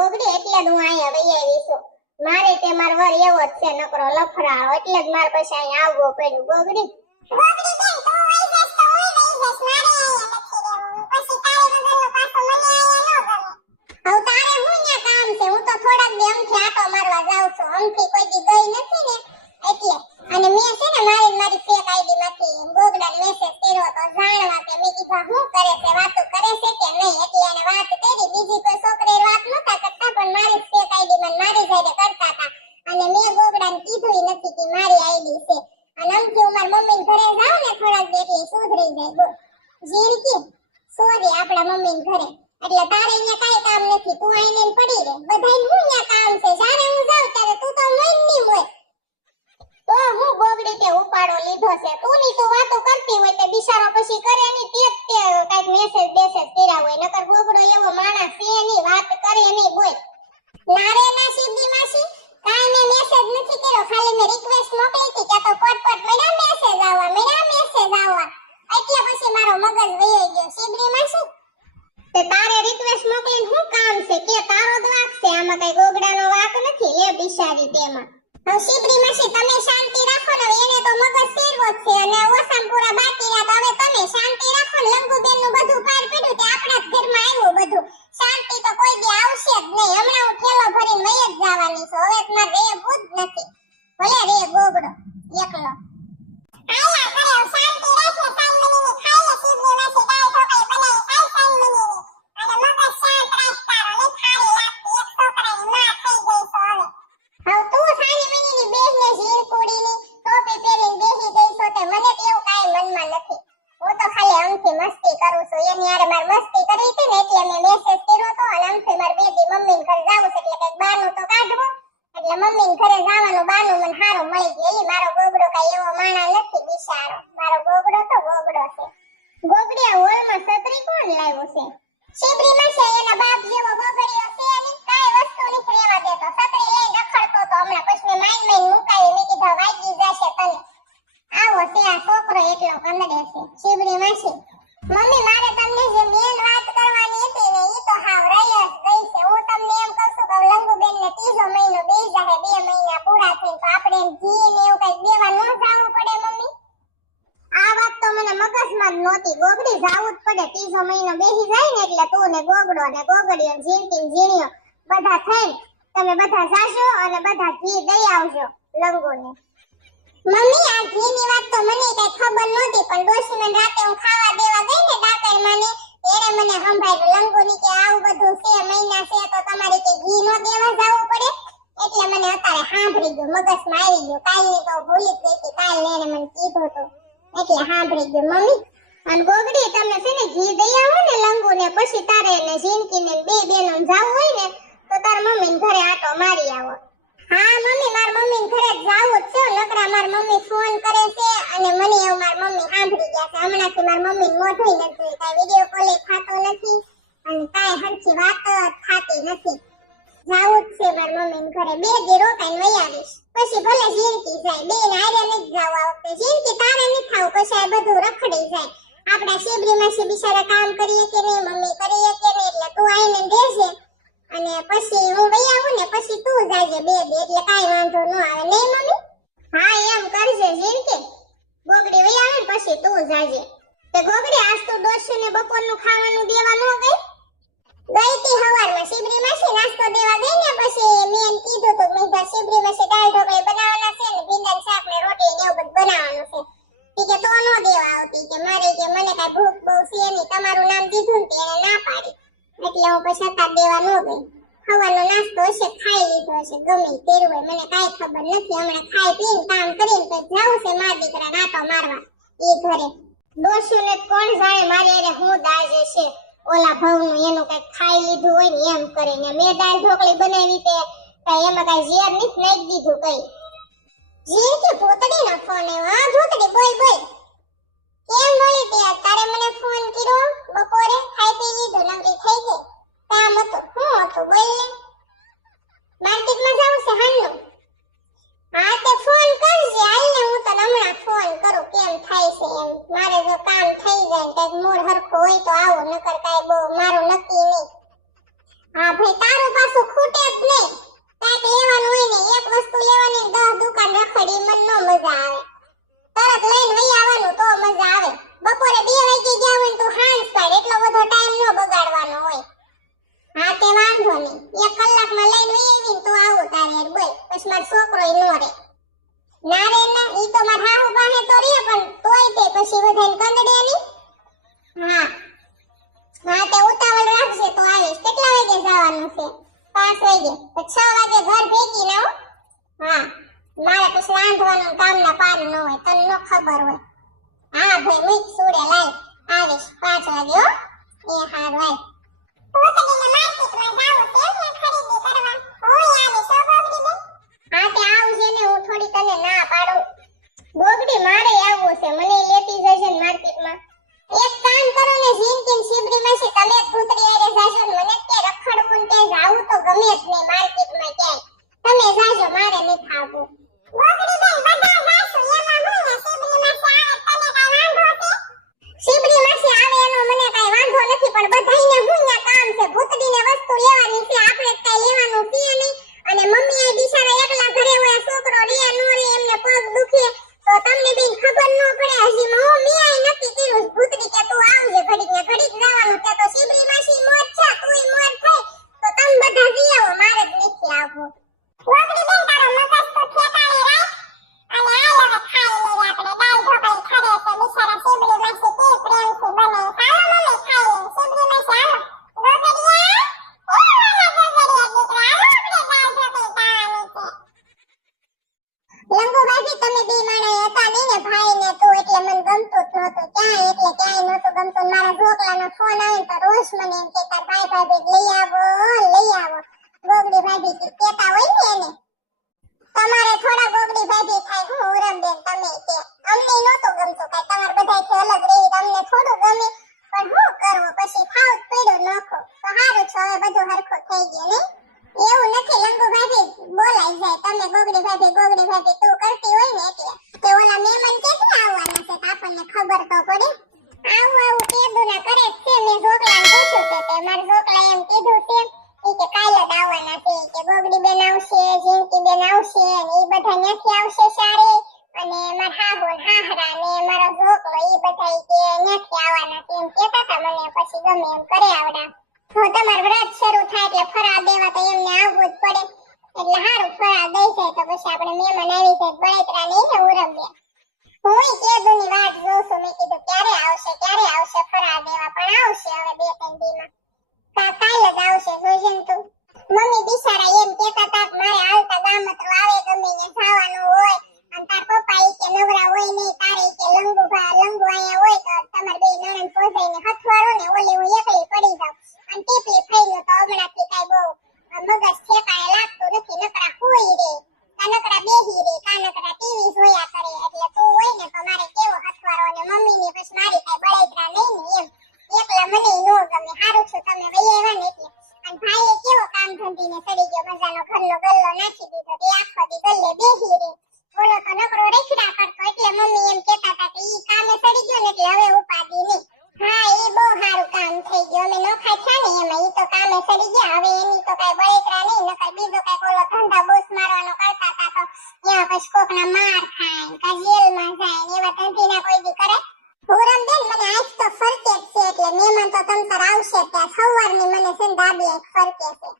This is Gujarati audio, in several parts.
ગોગડી એટલે જ હું અહીંયા વઈ આવી છું. મારે તે માર વર એવો જ છે નકરો લફડાળો એટલે જ માર પછી અહીંયા આવવો પડ્યું. ગોગડી ગોગડી બેન તો વઈ જઈશ તો હું વઈ જઈશ. મારે અહીંયા નથી રહેવું પછી તારે વગરનો પાછો મને અહીંયા ન ગમે. હવે તારે હું ન્યા કામ છે? હું તો થોડાક દી અમથી આટો મારવા જાઉં છું. અમથી કોઈ દી ગઈ નથી ને એટલે. અને મેં છે ને મારી મારી ફેક આઈડી માંથી ગોગડાને મેસેજ કર્યો તો જાણવા કે મેં કીધું શું કરે છે? વાતો કરે છે કે નહીં? એટલે એને વાત કરી બીજી કોઈ છોકરી વાત નતા કરતા પણ મારી ફેક આઈડી માં મારી જારે કરતા હતા અને મેં ગોગડાને કીધું નથી કે મારી આઈડી છે અને અમથી હું મારી મમ્મી ઘરે જાઉં ને થોડાક દી એટલે ઈ સુધરી જાય બોલ કે? સોરી આપણા મમ્મી ઘરે. એટલે તારે અહીંયા કાઈ કામ નથી. તું આઈને પડી રહે બધાય હું અહીંયા કામ છે. જ્યારે હું જાઉં ત્યારે તું તો મોઈનની હોય. તો હું ગોગડી તે ઉપાડો લીધો છે. તું ની તું વાતો કરતી હોય તે બિચારો પછી કરે ની તે તે કાઈક મેસેજ બેસેજ કર્યા હોય. નકર ગોગડો એવો માણસ છે ની વાત કરે નહીં બોલ નારે ના શિવજી માસી? કાઈ મે મેસેજ નથી કર્યો. ખાલી મે રિક્વેસ્ટ મોકલી હતી. કે તો પટ પટ મેડા મેસેજ આવવા મેડા મેસેજ આવવા. એટલે પછી મારો મગજ વયો ગયો. શિબરી માસી તે તારે રિક્વેસ્ટ મોકલીને શું કામ છે? કે તારો જ વાક છે. આમાં કઈ ગોગડાનો વાક નથી. લે બિચારી તેમાં. હવે સીબરી માસી તમે શાંતિ રાખો ને એને તો મગજ ફેરવો જ છે. અને ઓસામ પૂરા બાકી રહ્યા હવે તમે શાંતિ રાખો ને લંગુબેનનું બધું પાર પડ્યું તે આપણા જ ઘરમાં આવ્યું બધું. શાંતિ તો કોઈ દી આવશે જ નહીં. હમણાં હું ઠેલો ભરીને વહી જ જવાની છું. હવે મારે રહેવું જ નથી. ભલે રે ગોગડો. એકલો. આયા કરે શાંતિ રાખે સાન મનીની ખાઈએ શિબરી માસી ગાય ઢોકળી બનાવી ખાય સાન મનીની અને મગજ શાંત રાખ તારો ને ખારી લાગતી એક છોકરાની માં થઈ ગઈ છો હવે હવે તું સાની મનીની બેસને ઝીણ કુડીની ટોપી પહેરીને બેસી ગઈ છો તે મને તો એવું કાંઈ મનમાં નથી હું તો ખાલી આમથી મસ્તી કરું છું એની હારે મારે મસ્તી કરી હતી ને એટલે મેં મેસેજ કર્યો હતો અને આમથી મારે બેબી મમ્મીને ઘરે જાવું છે એટલે કંઈક બહાનું તો કાઢવું એટલે મમ્મીને ઘરે જવાનું બાનું મને હારું મળી ગયું ઈ મારો ગોગડો કાંઈ એવો માણા નથી બિચારો મારો ગોગડો તો ગોગડો છે ગોગડિયા હોલમાં છત્રી કોણ લાવ્યો છે શિબરીમાં છે એના બાપ જેવો ગોગડિયો છે અને કાંઈ વસ્તુ નથી રહેવા દેતો છત્રી લઈને રખડતો તો હમણાં પછી મેં માઈન માઈન મુકાવી મેં કીધું વાગી જશે તને આવો છે આ છોકરો એટલો કંદડે છે શિબરી માસી મમ્મી મારે તમને જે મેન વાત કરવાની હતી ને ઈ તો હાવ રહી જ ગઈ છે હું તમને એમ કહું છું કે લંગુબેન ને ત્રીજો મહિનો બે જાહે બે મહિના પૂરા થઈને તો આપણે એને ઘી ને એવું કઈ દેવા ન જાવું પડે મમ્મી આ વાત તો મને મગજમાં જ નહોતી. ગોગડી જાવું જ પડે. ત્રીજો મહિનો બેસી જાય ને એટલે તું ને ગોગડો ને ગોગડીઓ ને ઝીણકી ઝીણીઓ બધા થઈને તમે બધા જાશો અને બધા ઘી દઈ આવજો લંગોને. મમ્મી, આ ઘીની વાત તો મને કઈ ખબર નહોતી, પણ ડોશીને રાતે હું ખાવા દેવા ગઈ ને ડાકર માને એને મને સંભાળ્યું. લંગોની કે આવું બધું છે, મહિના છે, તો તમારે કે ઘી નો દેવા જવું પડે? એટલે મને અત્યારે સાંભળી ગયું. મગજમાં આવી ગયું. કાલની તો ભૂલી જ ગઈ કાલ એને મને કીધું હતું. એટલે સાંભળી ગયું. મમ્મી અને ગોગડી તમને છે ને ઘી દઈ આવો ને લંગુ ને પછી તારે ને ઝીણકી ને બે બેનો જાવ હોય ને, તો તાર મમ્મી ઘરે આટો મારી આવો. હા, મમ્મી, માર મમ્મી ઘરે જાવ જ છે નકરા માર મમ્મી ફોન કરે છે અને મને એવું માર મમ્મી સાંભળી ગયા છે. હમણાંથી માર મમ્મી મોઢું નથી કાંઈ વીડિયો કોલે થતો નથી અને કાઈ હરખી વાત થાતી નથી. જાવું જ છે માર મમ્મી ઘરે. બે દી રોકાઈને વઈ આવીશ. પછી ભલે જિંદગી જાય બે ને આરે નહીં જાવ આ વખતે તારે નહીં થાવું, પછી આ બધું રખડી જાય. આપણા શેબરી છે બિચારા કામ કરીએ કે નહીં, મમ્મી કરીએ કે નહીં, એટલે તું આવીને દેજે અને પછી હું વઈ આવું ને પછી તું જાજે બે બે, એટલે કાંઈ વાંધો ન આવે. નહીં, મમ્મી? હા, એમ કરજે જિંદગી ગોગડી વઈ આવે પછી તું જાજે. તે ગોગડી આજ તો દોશી ને બપોરનું ખાવાનું દેવા ન ગઈ. ગઈ તી હવારમાં શિબરી છે નાસ્તો દેવા ગઈ ને પછી મેં કીધું તું, મેં કીધું શિબરી માસી દાળ ઢોકળી બનાવવાના છે ને ભીંડા શાક ને રોટલી ને એવું બધું બનાવવાનું છે. ઈ કે તો નો દેવા આવતી કે મારે કે મને કાઈ ભૂખ બહુ છે નહીં, તમારું નામ દીધું ને એને ના પાડી. એટલે હું પછી અત્યારે દેવા નો ગઈ. ખાવાનો નાસ્તો હશે, ખાઈ લીધો હશે, ગમે તેરું હોય, મને કાઈ ખબર નથી. હમણાં ખાઈ પીને, કામ કરીને તો જાવું છે મારા દીકરા નાતો મારવા. એ ઘરે. ડોશું ને કોણ જાણે મારી અરે હું દાજે છે, ઓલા ભાવનું એનું કઈ ખાઈ લીધું હોય ને એમ કરીને. મેં દાળ ઢોકળી બનાવી તે, કઈ એમાં કઈ ઝેર નથી નાખી દીધું કઈ. ઝેર કે પોતડી નો ફોન આવ્યો હા ભૂતડી બોલ બોલ કેમ મળી તે તારે મને ફોન કર્યો બપોર મારે જો કામ થઈ જાય ને કંઈક મૂડ હરખો હોય તો આવો નકર કાંઈ બહુ મારું નક્કી નહીં હા ભાઈ તારું પાછું ખૂટે જ નહીં કાંઈક લેવાનું હોય ને એક વસ્તુ લેવાની ને દસ દુકાન રખડી મન નો મજા આવે તરત લઈને વહી આવવાનું તો મજા આવે બપોરે બે વાગે ગયા હોય ને તું હાંજ પાડ એટલો બધો ટાઈમ નો બગાડવાનો હોય હા તે વાંધો નહીં એક કલાકમાં લઈને વહી આવી તો આવું તારે યાર બોલ. પછી મારો છોકરો નો રે. ના રે ના, ઈ તો માર હાહુ પાસે તો રે, પણ તોય તે પછી બધાને કંદડે ની. હા. હા, તે ઉતાવળ રાખજે, તો આવીશ. કેટલા વાગે જવાનું છે? પાંચ વાગે. તો છ વાગે ઘર ભેગી ના હા. મારે પછી રાંધવાનું કામના પાર ન હોય, તને ન ખબર હોય. હા, ભાઈ, મૂક, સુડે લાય. આવીશ પાંચ વાગે, હો. એ હા ભાઈ મારે આવવું છે. મને લેતી જશે ને માર્કેટમાં એક કામ કરો ને જિંદગી શિબડી માં છે તમે કૂતરી આરે જાશો ને મને કે રખડવું ને કે જાવું તો ગમે જ નહીં માર્કેટમાં ક્યાંય તમે જાશો મારે નહીં ખાવું ગોગડી બેન બધા જાશું એમાં હું ને શિબડી માં આવે તને કાઈ વાંધો છે શિબડી માં આવે એનો મને કાઈ વાંધો નથી પણ બધાયને હું ન્યા કામ છે ભૂતડીને વસ્તુ લેવાની છે આપણે જ કાઈ લેવાનું છે નહીં અને મમ્મી એ બિચારા એકલા ઘરે હોય છોકરો રે નો રે એમને પગ દુખે તો તમને બેન ખબર ન પડે હજી હું મી આઈ નક્કી કર્યું છે ભૂતડી કે તું આવજે ઘડીક ને ઘડીક જવાનું છે તો શિબડી માસી મોજ છે તુંય મોજ થઈ તો તમે બધા જઈ આવો મારે જ નથી આવવું ગોગડી બેન તારો મગજ તો ઠેકાણે રાખ અને આ હવે ખાઈ લઈએ આપણે દાળ ઢોકળી ખરે છે બિચારા શિબડી માસી કે પ્રેમથી બને ચાલો મમ્મી ખાઈ લઈએ શિબડી માસી હાલો ગોગડિયા એ વાલા ગોગડિયા દીકરા હાલો આપણે દાળ ઢોકળી ખાવાની છે લંગુબાજી તમે બે માણસ હતા નહીં ને ભાઈ ને તું એટલે મને ગમતું જ નહોતું ક્યાંય એટલે ક્યાંય નહોતું ગમતું ને મારા ઢોકળાનો ફોન આવે ને તો રોજ મને એમ કે તાર ભાઈ ભાભી લઈ આવો લઈ આવો ગોગડી ભાભી કે કેતા હોય ને એને તમારે થોડા ગોગડી ભાભી થાય હું ઉરમ બેન તમે કે અમને નહોતું ગમતું કાંઈ તમારે બધાયથી અલગ રહી તમને થોડું ગમે પણ શું કરવું પછી ખાવ જ પડ્યું નખો. તો સારું છો હવે બધું હરખું થઈ ગયું એવું નથી લંગુભાઈ બોલાઈ જાય. તમે ગોગડી ભાભી ગોગડી ભાભી, તું કરતી હોય ને એટલે. તે ઓલા મહેમાન ક્યાંથી આવવાના છે આપણને ખબર તો પડે. આવું આવું કેદું ના કરે છે. મેં ઢોકળાને પૂછ્યું છે તે, મારા ઢોકળા એમ કીધું છે ઈ કે કાલ જ આવવાના છે. કે ગોગડી બેન આવશે જિંકી બેન આવશે અને એ બધા ત્યાંથી આવશે સારે. અને મારા હાહુ હાહરા ને મારો ઢોકળો ઈ બધા કે ત્યાંથી આવવાના તેમ કહેતા હતા મને, પછી ગમે એમ કરે આવડા. તો તમારું વ્રત શરૂ થાય એટલે ફરાળ દેવા તો એમને આવવું જ પડે. એટલે હારું, ફરાળ દઈ જાય તો પછી આપણે મહેમાન આવી જાય, બળતરા નહીં ને ઉરવીએ હું કેદુની વાટ ધંધીને ગયો મજાનો ઘરનો ગલ્લો નાખી દીધો તે આખો દી ગલ્લે બેહી રે બોલો તો નકરો રેખડા કરતો એટલે મમ્મી એમ કહેતા હતા કે ઈ કામે ચડી ગયો ને એટલે હવે ઉપાદી નહીં હા એ બહુ સારું કામ થઈ ગયું અમે નોખા થયા ને એમાં ઈ તો કામે સડી ગયા હવે એની તો કઈ બળતરા નહીં નકર બીજો કઈ ઓલો ધંધા બોસ મારવાનો કરતા હતા તો ત્યાં પછી કોકના માર ખાય કા જેલમાં જાય ને એવા ધંધીના કોઈ દી કરે પૂરમ બેન મને આજ તો ફરકે છે એટલે મહેમાન તો તમતર આવશે ત્યાં સવારની મને છે ને દાદી આજ ફરકે છે.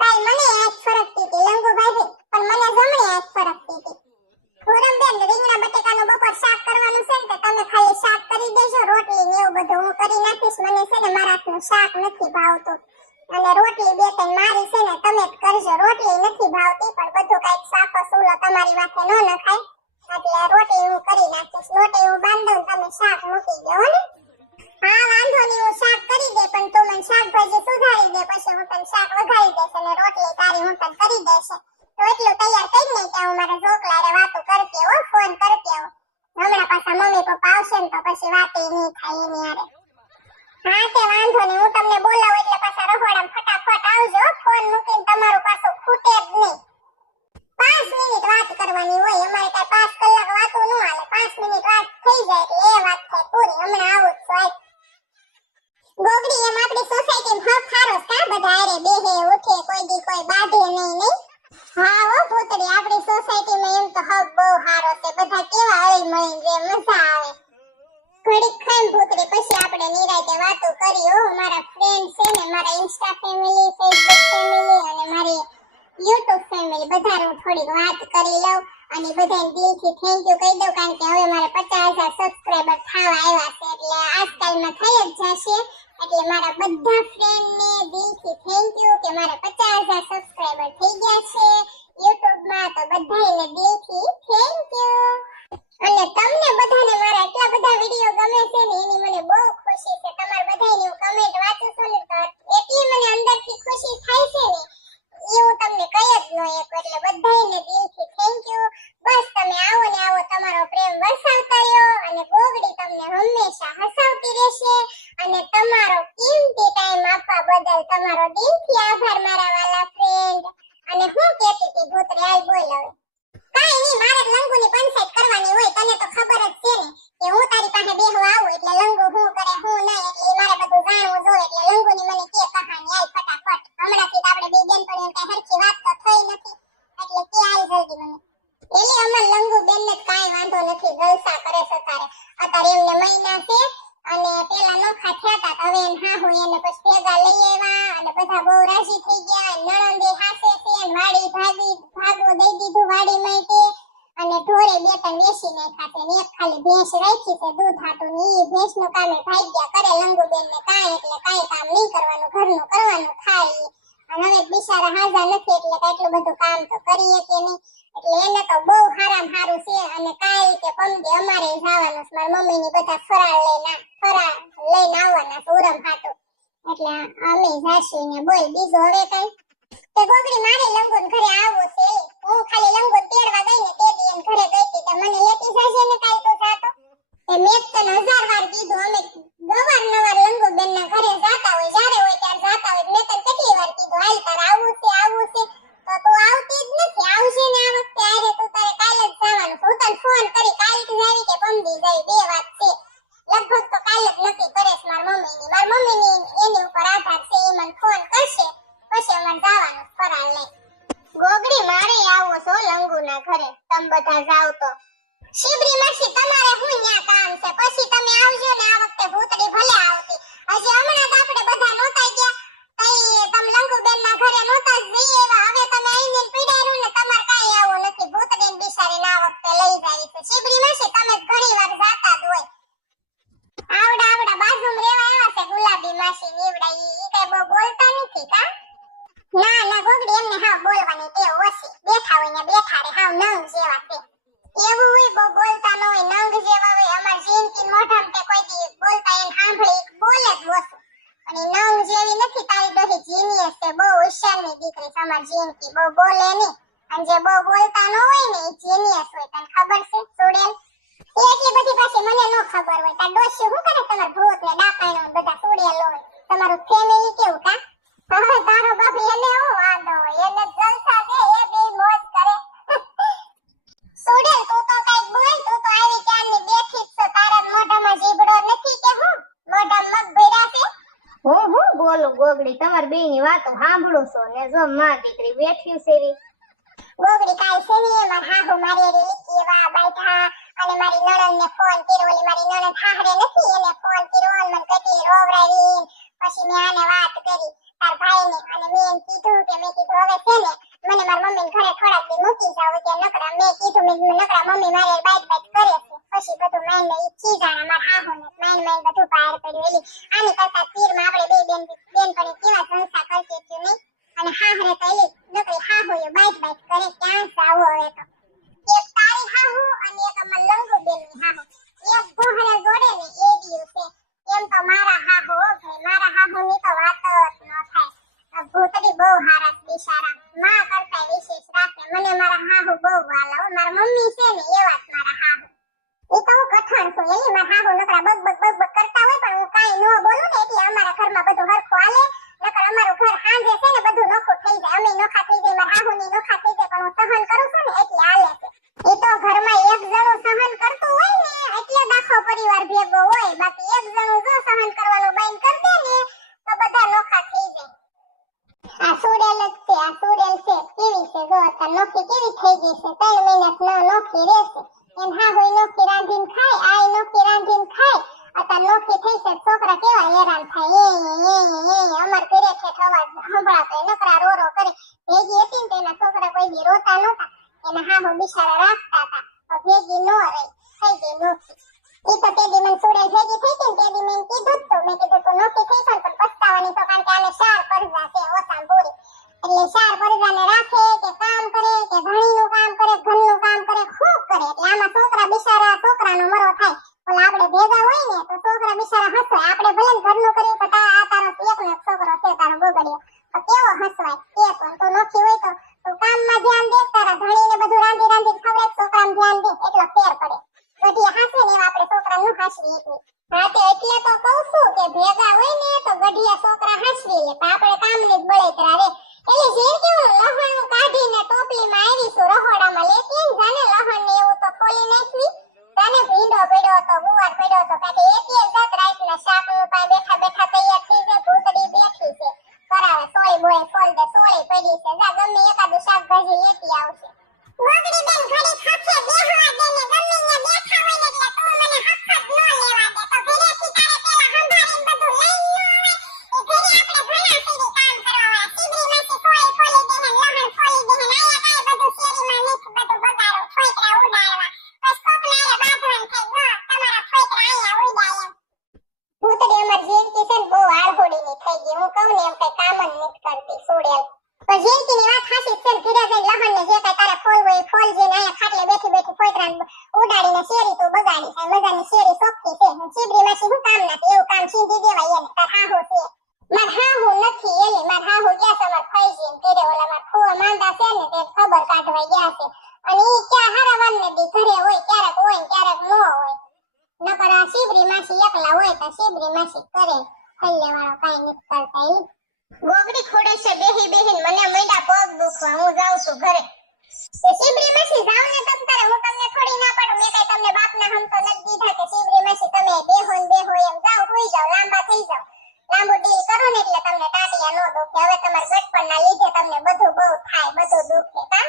કાઈ મને આજ ફરક પીતી લંગુ ભાભી પણ મને જમણે આજ ફરક પીતી ખોરમ બેન, રીંગણા બટેકાનો બપોર શાક કરવાનું છે ને તમે ખાલી શાક કરી દેજો, રોટલી ને એવું બધું હું કરી નાખીશ. મને છે ને મારા હાથનું શાક નથી ભાવતું. અને રોટલી બે ત્રણ મારી છે ને, તમે જ કરજો. રોટલી નથી ભાવતી, પણ બધું કંઈક શાકો સૂલો તમારી માથે ન નખાય. એટલે રોટલી હું કરી નાખીશ. રોટલી હું બાંધું તમે શાક મૂકી દો ને? હા, વાંધો નહીં, હું શાક કરી દે, પણ તું મને શાકભાજી સુધારી દે, પછી હું તને શાક વઘારી દઈશ અને રોટલી તારી હું તને કરી દઈશ તો એટલું તૈયાર કરી ને કે હું મારા રે વાતો કરતી હો ફોન કરતી હો હમણાં પાછા મમ્મી પપ્પા આવશે ને તો પછી વાતે નહીં થાય એની હારે. હા, તે વાંધો નહીં, હું તમને બોલાવું એટલે પાછા રહોડામાં ફટાફટ આવજો. ફોન મૂકીને તમારું પાછું ખૂટે જ નહીં. પાંચ મિનિટ વાત કરવાની હોય, અમારે કઈ પાંચ કલાક વાતો ન હાલે પાંચ મિનિટ વાત થઈ જાય એટલે એ વાત થાય મળીને રે મજા આવે ઘડીક ખાઈને ભૂતરી પછી આપણે નિરાંતે વાતો કરી હો મારા ફ્રેન્ડ છે ને મારા ઇન્સ્ટા ફેમિલી ફેસબુક ફેમિલી અને મારી યુટ્યુબ ફેમિલી બધાને હું થોડીક વાત કરી લઉં અને બધાને દિલથી થેન્ક યુ કહી દઉં કારણ કે હવે મારે પચાસ હજાર સબસ્ક્રાઈબર થવા આવ્યા છે એટલે આજકાલમાં થઈ જ જશે એટલે મારા બધા ફ્રેન્ડને દિલથી થેન્ક યુ કે મારા પચાસ હજાર સબસ્ક્રાઈબર થઈ ગયા છે. યુટ્યુબમાં તો બધાને દિલથી થેન્ક યુ અને તમને બધાને મારા એટલા બધા વીડિયો ગમે છે ને, એની મને બહુ ખુશી છે. તમારા બધાની હું કમેન્ટ વાંચું છું ને એટલી મને અંદરથી ખુશી થાય છે ને હું તમને કહી જ ન એક એટલે બધાને દિલથી થેન્ક યુ બસ તમે આવો ને આવો, તમારો પ્રેમ વરસાવતા રહ્યો અને ગોગડી તમને હંમેશા હસાવતી રહેશે અને તમારો કિંમતી ટાઈમ આપવા બદલ તમારો દિલથી આભાર, મારા વાલા ફ્રેન્ડ અને હું કહેતી હતી ભૂતરે હાલ બોલ હવે. કાઈ નહીં, મારે લંગુની પંચાયત કરવાની હોય, તને તો ખબર જ છે ને કે હું તારી પાસે બેહવા આવું એટલે લંગુ હું કરે હું નહીં એટલે ઈ મારે બધું જાણવું જોઈએ એટલે લંગુની મને કે કહાની આય ફટાફટ હમણાંથી તો આપણે બે બેનપણીઓ કઈ હરખી વાત તો થઈ નથી એટલે કે આય જલ્દી મને એટલે અમાર લંગુ બેન ને કાઈ વાંધો નથી જલસા કરે છે તારે અત્યારે એમને મહિના છે અને પેલા નોખા થયા તા તો હવે એમ હા હું એને પછી ભેગા લઈ આવ્યા અને બધા બહુ રાજી થઈ ગયા નણંદે હાસે છે અને વાડી ભાગી ભાગો દઈ દીધું વાડી માંથી અને ઢોરે બે ત્રણ વેચી નાખ્યા છે ને એક ખાલી ભેંસ રાખી છે દૂધ હાટું ને ઈ ભેંસનું કામે ભાગ્યા કરે લંગુબેન ને કાંઈ, એટલે કાંઈ કામ નહીં કરવાનું, ઘરનું કરવાનું ખાય અને હવે બિચારા હાજા નથી, એટલે કેટલું બધું કામ તો કરીએ કે નહીં. એટલે એને તો બહુ હારામ હારું છે, અને કાલ કે પમદે અમારે જવાનું છે, મારી મમ્મી ની બધા ફરાળ લઈને ફરાળ લઈને આવવાના છે ઉરમ હાટું. એટલે અમે જાશું ને બોલ, બીજું હવે કઈ? તે ગોગડી, મારે લંગોન ઘરે આવવું છે. હું ખાલી લંગુન તેડવા ગઈ ને તે દી ઘરે ગઈ હતી મને લેતી જશે ને કાલ તું જાતો? ના કેટલી વાર કીધું, હાલ તારે આવવું છે તો તું આવતી જ નથી આવશે ને તું તારે કાલે જવાનું ફોન કરી કાલે જ જાવી કે બે વાત છે. લગભગ તો કાલે જ નક્કી કરે છે મમ્મી ની મારી મમ્મી એની ઉપર આધાર છે એ મને ફોન કરશે પછી અમારે જવાનું છે ફરાળ લઈ ગોગડી મારે આવો છો લંગુના ઘરે તમે બધા જાવ તો શિબરી માસી તમારે હું ન્યા કામ છે પછી તમે આવજો ને આ વખતે ભૂતડી ભલે આવતી હજી હમણાં જ આપણે બધા નહોતા ગયા તઈ તમે લંગુબેન ના ઘરે નહોતા જ જઈ એવા હવે તમે આઈને પીડાર્યું ને તમારે કાંઈ આવું નથી ભૂતડી બિચારી ના વખતે લઈ જાય છે શિબરી માસી તમે જ ઘણી વાર જાતા જ હોય આવડા આવડા બાજુમાં રેવા આવ્યા છે ગુલાબી માસી નીવડા ઈ ઈ કઈ બહુ બોલતા નથી કા ના ના ગોગડી એમને હાવ બોલવાની ટેવ ઓછી બેઠા હોય ને બેઠા રે હાવ નંગ જેવા છે એવું હોય બહુ બોલતા ન હોય નંગ જેવા હોય અમાર જિંદગી મોઢામાં તે કોઈ દી બોલતા એને સાંભળી બોલે જ ઓછું અને નંગ જેવી નથી તારી ડોહી જીનિયસ છે બહુ હોશિયારની દીકરી છે અમાર જિંદગી બહુ બોલે નહીં. અને જે બહુ બોલતા ન હોય ને, એ જીનિયસ હોય. તને ખબર છે સુડેલ એ એટલી બધી પાછી મને ન ખબર હોય. તાર ડોશી શું કરે? તમાર ભૂત ને ડાકાણો બધા સુડેલ હોય. તમારું ફેમિલી કેવું કા? હવે તારો બાપ એને હોય એને જલસા છે એ બે મોજ કરે સુડેલ તું તો કંઈક બોલ તું તો આવી ક્યારની બેઠી જ છે તારા મોઢામાં જીભડો નથી કે હું મોઢામાં મગ ભર્યા છે હું હું બોલું ગોગડી, તમાર બે ની વાતો સાંભળું છો ને જો માં દીકરી બેઠી છે ગોગડી કાઈ છે ને માર હાહુ મારી એરી લીકી વા બેઠા અને મારી નણંદ ને ફોન કર્યો ઓલી મારી નણંદ હાહરે નથી એને ફોન કર્યો અને મને કેટલી રોવરાવી પછી મેં આને વાત કરી. તાર ભાઈને અને મેં એમ કીધું કે, મેં કીધું, હવે છે ને મને માર મમ્મી ઘરે થોડાક દી મૂકી જાવ કે નકરા મેં કીધું, મેં નકરા મમ્મી મારે બાઈટ બાઈટ કરે પછી બધું માઈન ને ઈચ્છી ચીજાણા માર હાહુ ને માઈન બધું બહાર પડ્યું. એલી, આની કરતા તીરમાં આપણે બે બેન, બેનપણી કેવા સંસ્થા કરશે કે નહીં? અને હાહરે તો એલી નકરી હાહુ એ બાઈટ બાઈટ કરે ક્યાં જાવું હવે તો. એક તારી હાહુ અને એક અમાર લંગુ બેનની હાહુ એક ગોહરે જોડે ને એ દિવસે રહેશે ત્રણ મહિના નોખી રહેશે. એમ હા હોય, નોખી રાંધીને ખાય આ નોખી રાંધીને ખાય. અત્યારે નોખી થઈ છે, છોકરા કેવા હેરાન થાય, એ એ એ અમાર ઘરે છે અવાજ સંભળાતો નકરા રો રો કરે. ભેગી હતી ને તો છોકરા કોઈ દી રોતા નહોતા. એના હાહો બિચારા રાખ છે તો કેવો હસવાય? એ પણ તો નોખી હોય તો તો કામમાં ધ્યાન દે, તારા ધણીને બધું રાંધી રાંધી ખવડાવે છોકરાને ધ્યાન દે, એટલો ફેર પડે. બધી હાસે ને આપણે છોકરાને નું હાસવી એકવી હા, તે એટલે તો કહું છું કે ભેગા હોય ને તો ગઢિયા છોકરા હાસવી લે પણ આપણે કામની જ બળેતરા રે એટલે જેમ કે હું કાઢીને ટોપલીમાં આવીશું, રહોડામાં લેતી ને જાને લહણ ને એવું તો ખોલી નાખવી. જાને ભીંડો પડ્યો હતો, ગુવાર પડ્યો હતો કાકે એક જાત રાતના શાકનું પાય બેઠા બેઠા તૈયાર થઈ જાય, ભૂતડી બેઠી છે. કરાવે સોય બોય ફોલ દે સોળી પડી છે. જા, ગમે એકાદું શાકભાજી લેતી આવશે ગોગડી બેન ઘડી ખાખે બેહવા દે ને ગમે ને બેઠા હોય ને એટલે તું મને હફત ન લેવા દે તો ઘરેથી તારે પેલા સંભાળીને બધું લઈ ન આવે એ ઘરે આપણે ઘણા સીડી કામ કરવા વાળા સીબડીમાંથી સોળી ખોલી દે ને લહણ ખોલી દે ને આયા કાંઈ બધું શેરીમાં નીચ બધું બગાડો ફોઈતરા ઉડાડવા બસ કોકને આરે બાંધવાનું થાય ગો તમારા ફોઈતરા અહીંયા ઉડાય એમ ભૂતડી અમાર જિંદગી છે ને બહુ આળહોડીની થઈ ગઈ હું કહું ને એમ કઈ કામ જ નથી કરતી સુડેલ પણ જિંદગીની વાત હાચી જ છે ને ઘીરે જઈને લહણને જે કઈ તારે ફોલ હોય એ ફોલ જઈને અહીંયા ખાટલે બેઠી બેઠી ફોતરાને ઉડાડીને શેરી તું બગાડી છે મજાની શેરી સોખતી છે હું ચીબરી માસી હું કામ નથી એવું કામ છીંધી દેવાય એને તાર હાહુ છે માર હાહુ નથી એલી માર હાહુ ગયા છે માર ફઈજી ને તેરે ઓલા માર ફુવા માંદા છે ને તે ખબર કાઢવા ગયા છે. અને ઈ ક્યાં હારાવાન ને દી ઘરે હોય ક્યારેક હોય ક્યારેક ન હોય. નકર આ શિબરી માસી એકલા હોય તો શિબરી માસી કરે. હલ્લે વાળો કાઈ નથી કરતા ઈ. ગોગડી ખોડે છે બેહી બેહી મને મંડા પગ દુખવા હું જાઉં છું ઘરે. તે શિબરી માસી જાવ ને તમ તારે હું તમને થોડી ના પાડું મેં કઈ તમને બાપના હમ તો નથી દીધા કે શિબરી માસી તમે બેહો ને બેહો એમ. જાઓ હોઈ જાઓ લાંબા થઈ જાઓ. લાંબુ ડીલ કરો ને એટલે તમને ટાટિયા નો દુખે. હવે તમારા ગટપણ ના લીધે તમને બધું બહુ થાય, બધું દુખે, કા?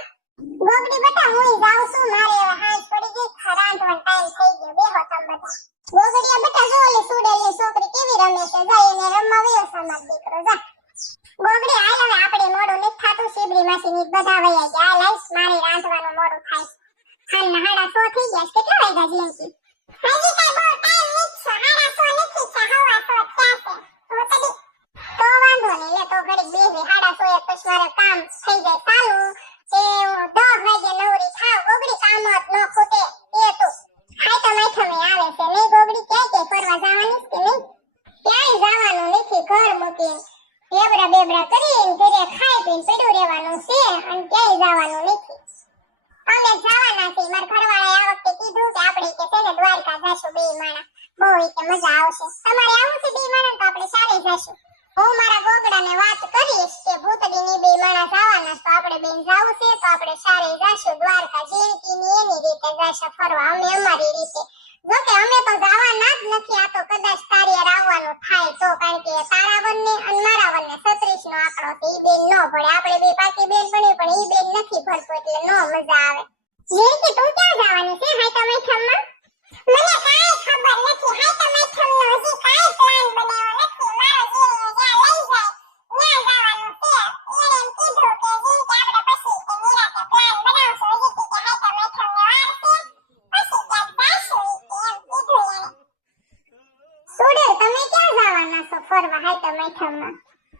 ગોગડી બેટા હું જાઉં છું, મારે હવે હાઈ પડી ગઈ રાંધવાનો ટાઈમ થઈ ગયો. બેહો તમ બધા. ગોગડિયા બેટા, જો ઓલી સુડેલી છોકરી કેવી રમે છે જાય એને રમવા વયો સમાજ દીકરો, જા. ગોગડી, હાલ હવે આપણે મોડું નથી થાતું સીબરી માસી ની બધા વયા ગયા. લાઈસ મારે રાંધવાનું મોડું થાય હાલ નહાડા સો થઈ ગયા. કેટલા વાગ્યા જીંકી હજી કઈ બહુ ટાઈમ નથી હાડા સો નથી હવા સો થયા છે. ઘર મૂકીને. બેબરા બેબરા કરીને ઘરે રહેવાનું છે અને ક્યાંય જવાનું નથી. અમે જવાના છીએ. મારા વખતે કીધું કે કે છે દ્વારકા જશું બે માણા. ઈ કે મજા આવશે. તમારે આવું છે બે માણસ, તો આપણે સારે જશું. હું મારા ગોગડાને વાત કરીશ કે ભૂતડીની બે માણસ આવવાના તો આપણે બેન જાવું છે, તો આપણે સારે જશું દ્વારકા જિંદગીની એની રીતે જશે ફરવા. અમે અમારી રીતે. જો અમે તો જવાના જ નથી, આ તો કદાચ તારી હારે આવવાનું થાય તો, કારણ કે તારા વનને અને મારા વનને 36 નો આંકડો છે, ઈ બેન નો ભળે આપણે બે પાકી બેન ભણી પણ ઈ બેન નથી ભરતો એટલે નો મજા આવે. જિંદગી તું ક્યાં જવાની છે? હાઈ તમે થમમાં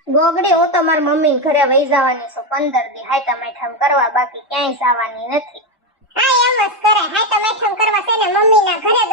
ગોગડી, હું તો મારી મમ્મી ઘરે વહી જવાની છું. પંદર દી હાયતા માઠામ કરવા બાકી ક્યાંય જવાની નથી હા એમ જ કરે હાય મેઠમ કરવા છે ને મમ્મીના ઘરે